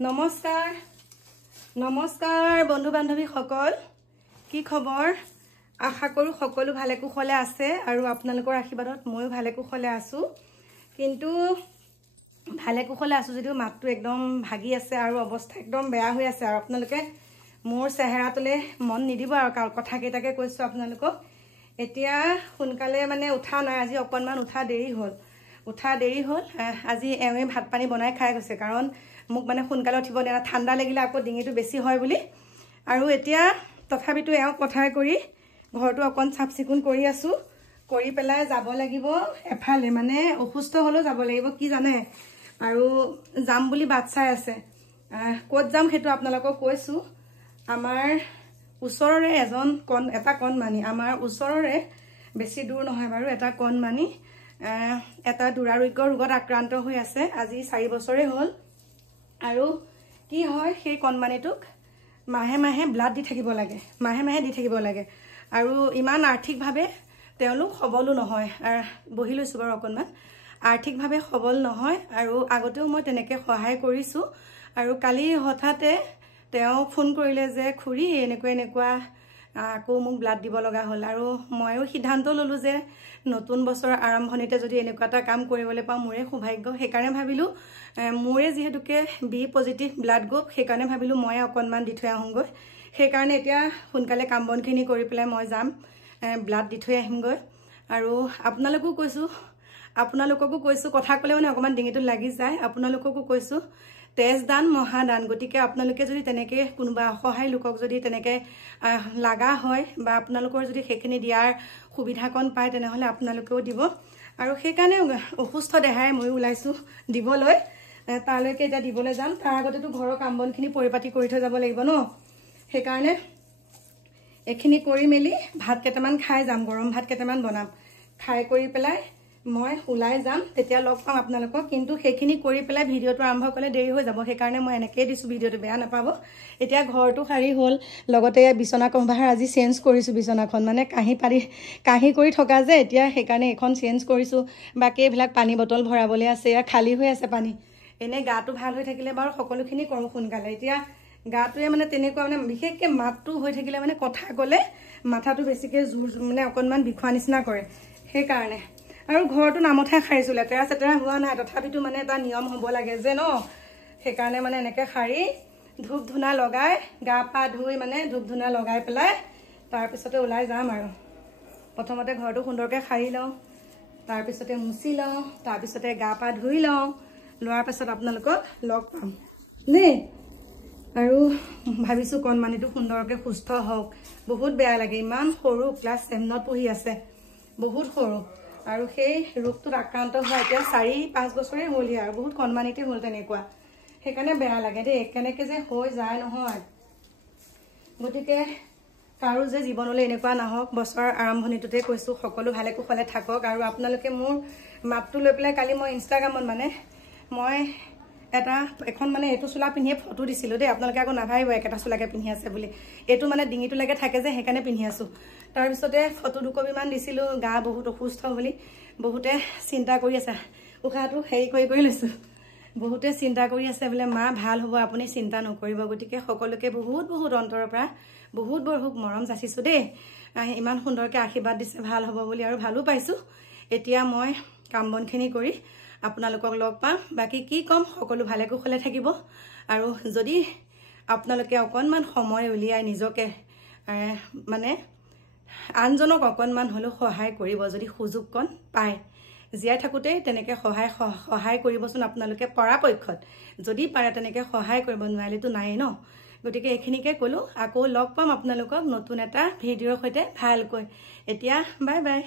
নমস্কাৰ নমস্কাৰ বন্ধু বান্ধৱী সকল কি খবৰ আশা কৰো সকলো ভালে কুশলে আছে আৰু আপোনালোকৰ আশীৰ্বাদত ময়ো ভালে কুশলে আছো কিন্তু ভালে কুশলে আছো যদিও মাতটো একদম ভাগি আছে আৰু অৱস্থা একদম বেয়া হৈ আছে আৰু আপোনালোকে মোৰ চেহেৰাটোলে মন নিদিব আৰু কথা কেইটাকে কৈছো আপোনালোকক এতিয়া সোনকালে মানে উঠা নাই আজি অকনমান উঠা দেৰি হ'ল আজি এওঁৱে ভাত পানী বনাই খাই গৈছে কাৰণ মোক মানে সোনকালে উঠিব দিয়া ঠাণ্ডা লাগিলে আকৌ ডিঙিটো বেছি হয় বুলি আৰু এতিয়া তথাপিতো এওঁ কথাই কৰি ঘৰটো অকন চাফ চিকুণ কৰি আছো কৰি পেলাই যাব লাগিব এফালে মানে অসুস্থ হলো যাব লাগিব কি জানে আৰু যাম বুলি বাট চাই আছে ক'ত যাম হেতু আপোনালোকক কৈছো আমাৰ ওচৰৰে এটা কণমানি আমাৰ ওচৰৰে বেছি দূৰ নহয় বাৰু এটা কণমানি এটা দুৰাৰোগ্য ৰোগত আক্ৰান্ত হৈ আছে আজি 4 বছৰে হ'ল আৰু কি হয় সেই কণমানিটোক মাহে মাহে ব্লাড দি থাকিব লাগে আৰু ইমান আৰ্থিকভাৱে তেওঁলোক সবলো নহয় বহি লৈছো বাৰু অকনমান আৰ্থিকভাৱে সবল নহয় আৰু আগতেও মই তেনেকে সহায় কৰিছো আৰু কালি হঠাতে তেওঁ ফোন কৰিলে যে খুৰী এনেকুৱা আকৌ মোক ব্লাড দিব লগা হ'ল আৰু ময়ো সিদ্ধান্ত ললো যে নতুন বছৰ আৰম্ভণিতে যদি এনেকুৱা এটা কাম কৰিবলৈ পাওঁ মোৰে সৌভাগ্য সেইকাৰণে ভাবিলো মোৰে যেহেতুকে বি পজিটিভ ব্লাড গ্ৰুপ সেইকাৰণে ভাবিলো মই অকনমান দি থৈ আহোঁগৈ সেইকাৰণে এতিয়া সোনকালে কাম বনখিনি কৰি পেলাই মই যাম ব্লাড দি থৈ আহিমগৈ আৰু আপোনালোককো কৈছো কথা ক'লে মানে অকমান ডিঙিটো লাগি যায় আপোনালোককো কৈছো তেজ দান মহাদান গতিকে আপোনালোকে যদি তেনেকে কোনোবা অসহায় লোকক যদি তেনেকে লাগা হয় বা আপোনালোকৰ যদি সেইখিনি দিয়াৰ সুবিধাকণ পায় তেনেহলে আপোনালোকেও দিব আৰু সেইকাৰণে অসুস্থ দেহাই মই ওলাইছো দিবলৈ তালৈকে এটা দিবলৈ যাম তাৰ আগতেতো ঘৰৰ কাম বনখিনি পৰিপাটি কৰি থৈ যাব লাগিব ন সেইকাৰণে এখিনি কৰি মেলি ভাত কেইটামান খাই যাম গৰম ভাত কেইটামান বনাম খাই কৰি পেলাই মই ওলাই যাম তেতিয়া লগ পাম আপোনালোকক কিন্তু সেইখিনি কৰি পেলাই ভিডিওটো আৰম্ভ কৰিলে দেৰি হৈ যাব সেইকাৰণে মই এনেকৈ দিছো ভিডিওটো বেয়া নাপাব এতিয়া ঘৰটো সাৰি হ'ল লগতে বিছনা কভাৰ আজি চেঞ্জ কৰিছো বিছনাখন মানে কাহি কৰি থকা যে এতিয়া সেইকাৰণে এখন চেঞ্জ কৰিছো বাকি এইবিলাক পানী বটল ভৰাবলৈ আছে খালী হৈ আছে পানী এনে গাটো ভাল হৈ থাকিলে বাৰু সকলোখিনি কৰো সোনকালে এতিয়া গাটোৱে মানে তেনেকুৱা মানে বিশেষকে মাতটো হৈ থাকিলে মানে কথা ক'লে মাথাটো বেছিকে জোৰ মানে অকনমান বিখোৱা নিচিনা কৰে সেইকাৰণে আৰু ঘৰটো নামঠে খাৰিছো লেতেৰা চেতেৰা হোৱা নাই তথাপিতো মানে এটা নিয়ম হ'ব লাগে যে ন সেইকাৰণে মানে এনেকে খাৰি ধূপ ধুনা লগাই গা পা ধুই মানে ধূপ ধুনা লগাই পেলাই তাৰ পিছতে ওলাই যাম আৰু প্ৰথমতে ঘৰটো সুন্দৰকে খাৰি লওঁ তাৰ পিছতে মুছি লওঁ তাৰ পিছতে গা পা ধুই লওঁ লোৱাৰ পিছত আপোনালোকক লগ পাম নে আৰু ভাবিছো কণমানিটো সুন্দৰকে সুস্থ হওক বহুত বেয়া লাগে ইমান সৰু ক্লাছ 7ত পঢ়ি আছে বহুত সৰু আৰু সেই ৰোগটোত আক্ৰান্ত হোৱা এতিয়া 4-5 বছৰে হ'ল আৰু বহুত কণমানিতে হ'ল তেনেকুৱা সেইকাৰণে বেয়া লাগে দেই কেনেকে যে হৈ যায় নহয় গতিকে কাৰো যে জীৱনলৈ এনেকুৱা নহওক বছৰ আৰম্ভণিটোতে কৈছো সকলো ভালে কুশলে থাকক আৰু আপোনালোকে মোৰ মাতটো লৈ পেলাই কালি মই ইনষ্টাগ্ৰামত মানে মই এখন মানে এইটো চোলা পিন্ধিয়ে ফটো দিছিলো দেই আপোনালোকে আকৌ নাভাবিব একেটা চোলাকে পিন্ধি আছে বুলি এইটো মানে ডিঙিটো লাগে থাকে যে সেইকাৰণে পিন্ধি আছো তাৰ পিছতে ফটো 2 কপি মান দিছিলো গা বহুত অসুস্থ বুলি বহুতে চিন্তা কৰি আছে উখাটো হেৰি কৰি লৈছো বহুতে চিন্তা কৰি আছে বোলে মা ভাল হ'ব আপুনি চিন্তা নকৰিব গতিকে সকলোকে বহুত অন্তৰৰ পৰা বহুত মৰম যাচিছো দেই ইমান সুন্দৰকে আশীৰ্বাদ দিছে ভাল হ'ব বুলি আৰু ভালো পাইছো এতিয়া মই কাম বনখিনি কৰি আপোনালোকক লগ পাম বাকি কি কম সকলো ভালে কুশলে থাকিব আৰু যদি আপোনালোকে অকনমান সময় উলিয়াই নিজকে মানে আনজনক অকনমান হলো সহায় কৰিব যদি সুযোগকণ পায় জিয়াই থাকোতে তেনেকে সহায় কৰিবচোন আপোনালোকে পৰাপক্ষত যদি পাৰে তেনেকে সহায় কৰিব নোৱাৰিলেতো নাই ন গতিকে এইখিনিকে কলো আকৌ লগ পাম আপোনালোকক নতুন এটা ভিডিওৰ সৈতে ভালকৈ এতিয়া বাই বাই